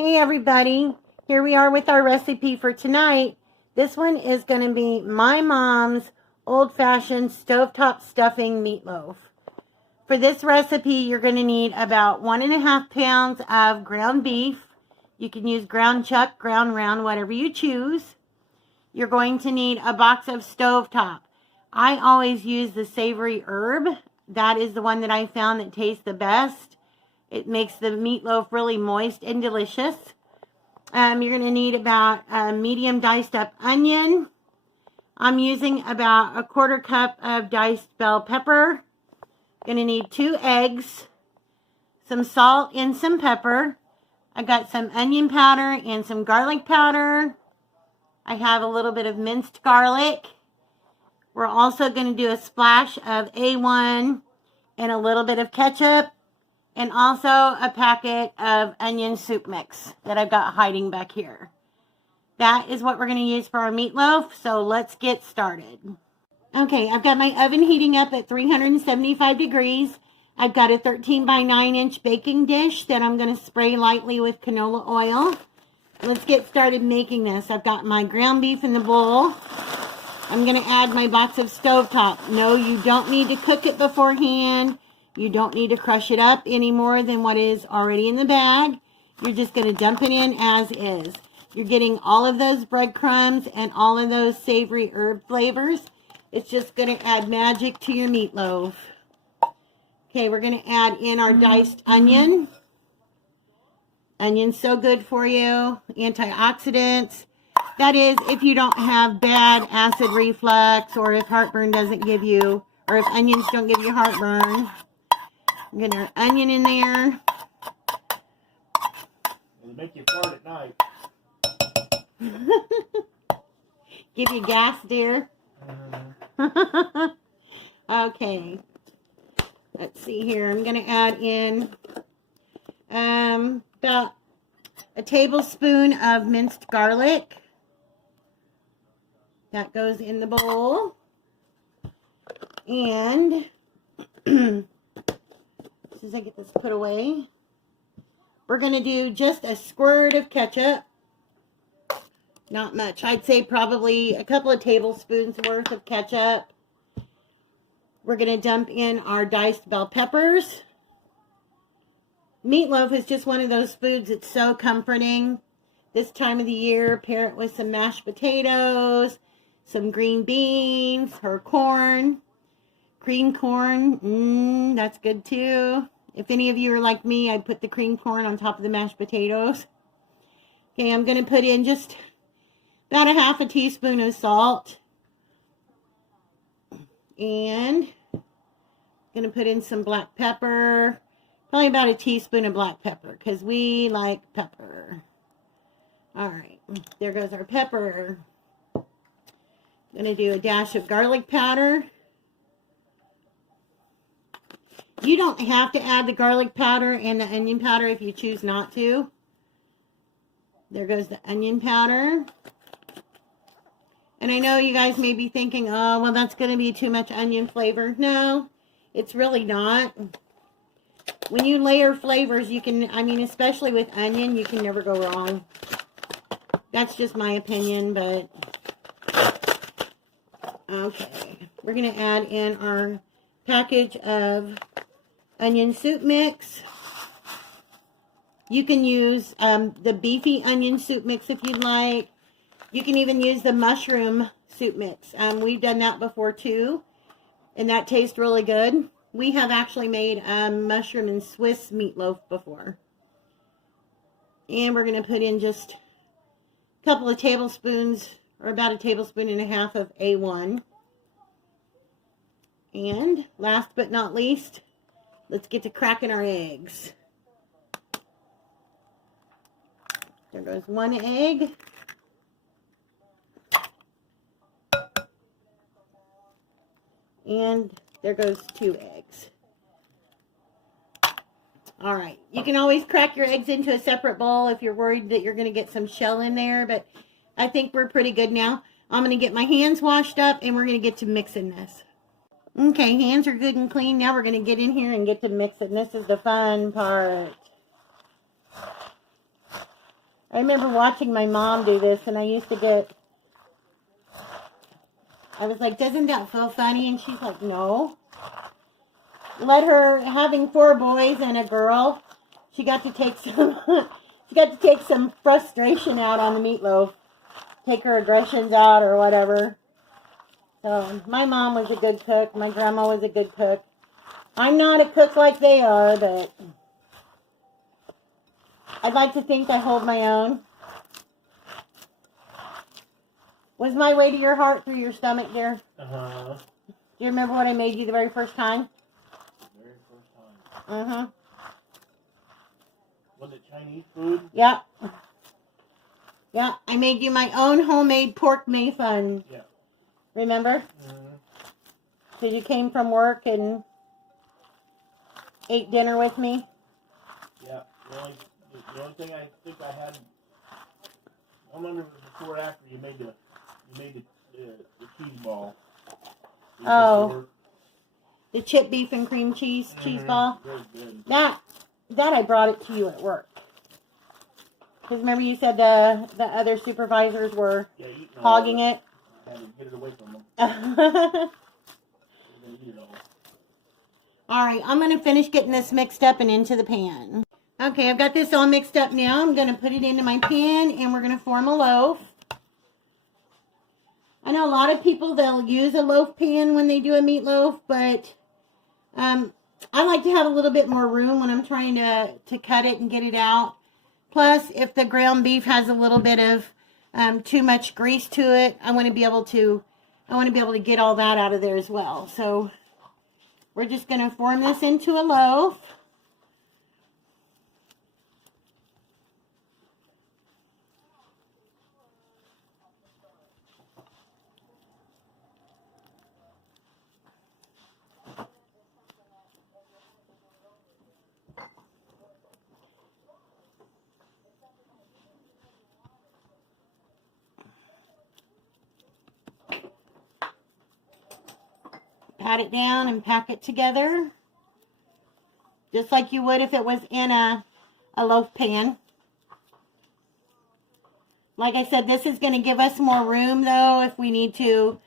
Hey everybody, here we are with our recipe for tonight. This one is going to be my mom's old-fashioned stovetop stuffing meatloaf. For this recipe, you're going to need about 1.5 pounds of ground beef. You can use ground chuck, ground round, whatever you choose. You're going to need a box of stovetop. I always use the Savory herb. That is the one that I found that tastes the best. It makes the meatloaf really moist and delicious. You're going to need about a medium diced up onion. I'm using about 1/4 cup of diced bell pepper. Going to need 2 eggs, some salt and some pepper. I got some onion powder and some garlic powder. I have a little bit of minced garlic. We're also going to do a splash of A-1 and a little bit of ketchup. And also a packet of onion soup mix that I've got hiding back here. That is what we're going to use for our meatloaf. So let's get started. Okay, I've got my oven heating up at 375 degrees. I've got a 13 by 9 inch baking dish that I'm going to spray lightly with canola oil. Let's get started making this. I've got my ground beef in the bowl. I'm going to add my box of stovetop. No, you don't need to cook it beforehand. You don't need to crush it up any more than what is already in the bag. You're just going to dump it in as is. You're getting all of those breadcrumbs and all of those savory herb flavors. It's just going to add magic to your meatloaf. Okay, we're going to add in our diced onion. Onion's so good for you. Antioxidants. That is, if you don't have bad acid reflux or if heartburn doesn't give you, or if onions don't give you heartburn. I'm getting our onion in there. It'll make you fart at night. Give you gas, dear. Okay. Let's see here. I'm going to add in about a tablespoon of minced garlic. That goes in the bowl. And as soon as I get this put away, we're going to do just a squirt of ketchup. Not much. I'd say probably a couple of tablespoons worth of ketchup. We're going to dump in our diced bell peppers. Meatloaf is just one of those foods that's so comforting. This time of the year, pair it with some mashed potatoes, some green beans, or corn. Cream corn, that's good too. If any of you are like me, I'd put the cream corn on top of the mashed potatoes. Okay, I'm going to put in just about 1/2 teaspoon of salt. And I'm going to put in some black pepper. Probably about 1 teaspoon of black pepper because we like pepper. Alright, there goes our pepper. I'm going to do a dash of garlic powder. You don't have to add the garlic powder and the onion powder if you choose not to. There goes the onion powder. And I know you guys may be thinking, oh, well, that's going to be too much onion flavor. No, it's really not. When you layer flavors, you can, I mean, especially with onion, you can never go wrong. That's just my opinion, but okay. We're going to add in our package of onion soup mix. You can use the beefy onion soup mix if you'd like. You can even use the mushroom soup mix. We've done that before too, and that tastes really good. We have actually made mushroom and Swiss meatloaf before. And we're going to put in just a couple of tablespoons, or about 1.5 tablespoons of A-1. And last but not least, let's get to cracking our eggs. There goes 1 egg. And there goes 2 eggs. Alright, you can always crack your eggs into a separate bowl if you're worried that you're going to get some shell in there, but I think we're pretty good now. I'm going to get my hands washed up and we're going to get to mixing this. Okay, hands are good and clean. Now we're going to get in here and get to mixing. This is the fun part. I remember watching my mom do this, and I used to get, I was like, doesn't that feel funny? And she's like, no. Let her, having 4 boys and a girl, she got to take some, she got to take some frustration out on the meatloaf. Take her aggressions out or whatever. So, my mom was a good cook. My grandma was a good cook. I'm not a cook like they are, but I'd like to think I hold my own. Was my way to your heart through your stomach, dear? Uh-huh. Do you remember what I made you the very first time? Very first time. Uh-huh. Was it Chinese food? Yeah. Yeah, I made you my own homemade pork mei fun. Yeah. Remember? Mm-hmm. Because you came from work and ate dinner with me. Yeah. The only thing I think I had, I don't remember if it was before or after you made the cheese ball. Oh. The chip beef and cream cheese ball. Very good. That I brought it to you at work. Because remember you said the other supervisors were hogging it? I had to get it away from them. Eat it all. Alright, I'm going to finish getting this mixed up and into the pan. Okay, I've got this all mixed up now. I'm going to put it into my pan and we're going to form a loaf. I know a lot of people, they'll use a loaf pan when they do a meatloaf, but I like to have a little bit more room when I'm trying to cut it and get it out. Plus, if the ground beef has a little bit of too much grease to it, I want to be able to get all that out of there as well. So we're just going to form this into a loaf. Pat it down and pack it together. Just like you would if it was in a loaf pan. Like I said, this is going to give us more room though if we need to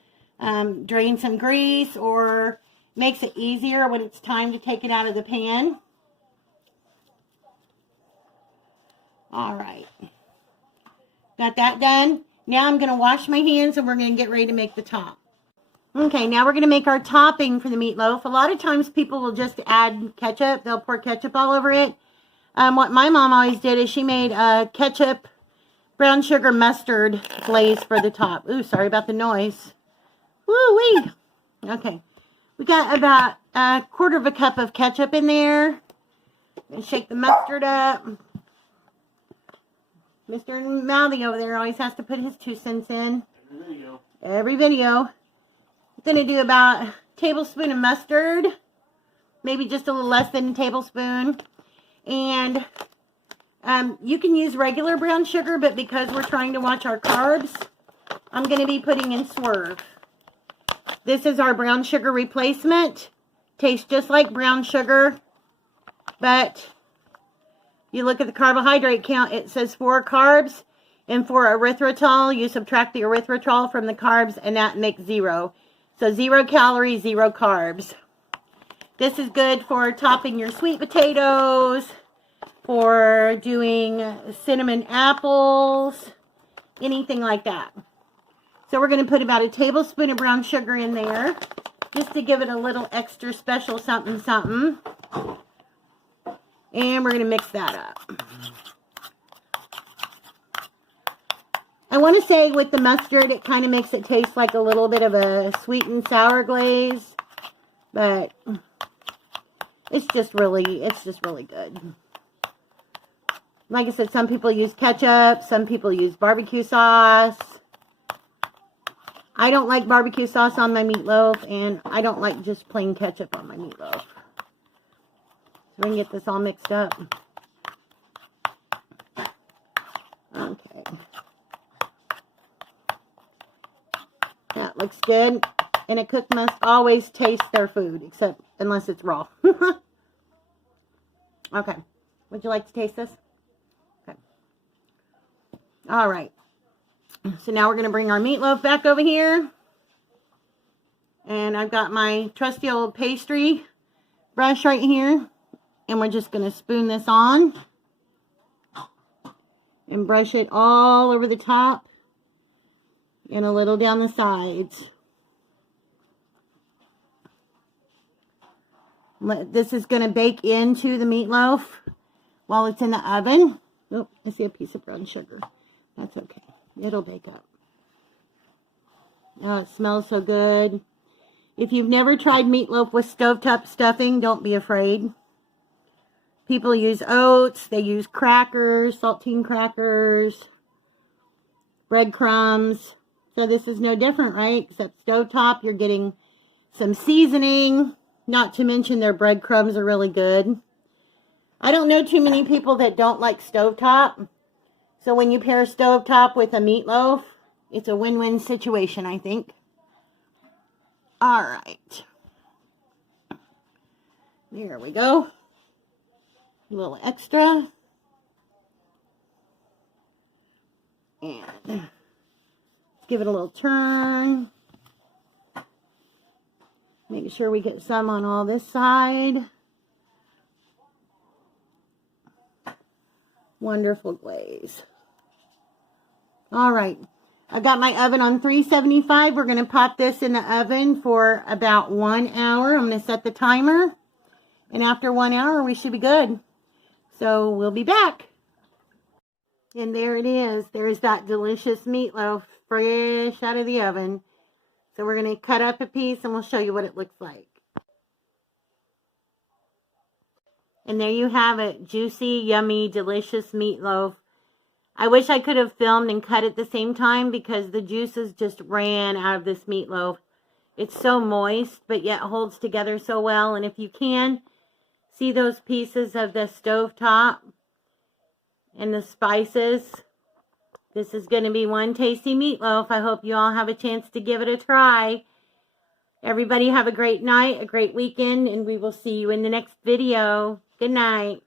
drain some grease, or makes it easier when it's time to take it out of the pan. Alright. Got that done. Now I'm going to wash my hands and we're going to get ready to make the top. Okay, now we're going to make our topping for the meatloaf. A lot of times people will just add ketchup. They'll pour ketchup all over it. What my mom always did is she made ketchup, brown sugar, mustard glaze for the top. Ooh, sorry about the noise. Woo-wee. Okay, we got about a 1/4 cup of ketchup in there. And shake the mustard up. Mr. Mouthy over there always has to put his 2 cents in. Every video. Going to do about a tablespoon of mustard, maybe just a little less than a tablespoon, and you can use regular brown sugar, but because we're trying to watch our carbs, I'm going to be putting in Swerve. This is our brown sugar replacement. Tastes just like brown sugar, but you look at the carbohydrate count, it says 4 carbs, and for erythritol, you subtract the erythritol from the carbs, and that makes 0. So 0 calories, 0 carbs. This is good for topping your sweet potatoes, for doing cinnamon apples, anything like that. So we're going to put about a tablespoon of brown sugar in there, just to give it a little extra special something something. And we're going to mix that up. I want to say with the mustard, it kind of makes it taste like a little bit of a sweet and sour glaze. But it's just really good. Like I said, some people use ketchup. Some people use barbecue sauce. I don't like barbecue sauce on my meatloaf. And I don't like just plain ketchup on my meatloaf. So we can get this all mixed up. Okay. That looks good. And a cook must always taste their food, except unless it's raw. Okay. Would you like to taste this? Okay. All right. So now we're going to bring our meatloaf back over here. And I've got my trusty old pastry brush right here. And we're just going to spoon this on. And brush it all over the top. And a little down the sides. This is going to bake into the meatloaf while it's in the oven. Oh, I see a piece of brown sugar. That's okay. It'll bake up. Oh, it smells so good. If you've never tried meatloaf with stovetop stuffing, don't be afraid. People use oats. They use crackers, saltine crackers, breadcrumbs. So this is no different, right? Except stovetop, you're getting some seasoning. Not to mention their breadcrumbs are really good. I don't know too many people that don't like stovetop. So when you pair stovetop with a meatloaf, it's a win-win situation, I think. All right. There we go. A little extra. And let's give it a little turn. Make sure we get some on all this side. Wonderful glaze. All right. I've got my oven on 375. We're going to pop this in the oven for about 1 hour. I'm going to set the timer. And after 1 hour, we should be good. So we'll be back. And there it is. There's that delicious meatloaf fresh out of the oven. So we're going to cut up a piece and we'll show you what it looks like. And there you have it. Juicy, yummy, delicious meatloaf. I wish I could have filmed and cut at the same time because the juices just ran out of this meatloaf. It's so moist, but yet holds together so well. And if you can, see those pieces of the stovetop and the spices. This is going to be one tasty meatloaf. I hope you all have a chance to give it a try. Everybody have a great night, a great weekend, and we will see you in the next video. Good night.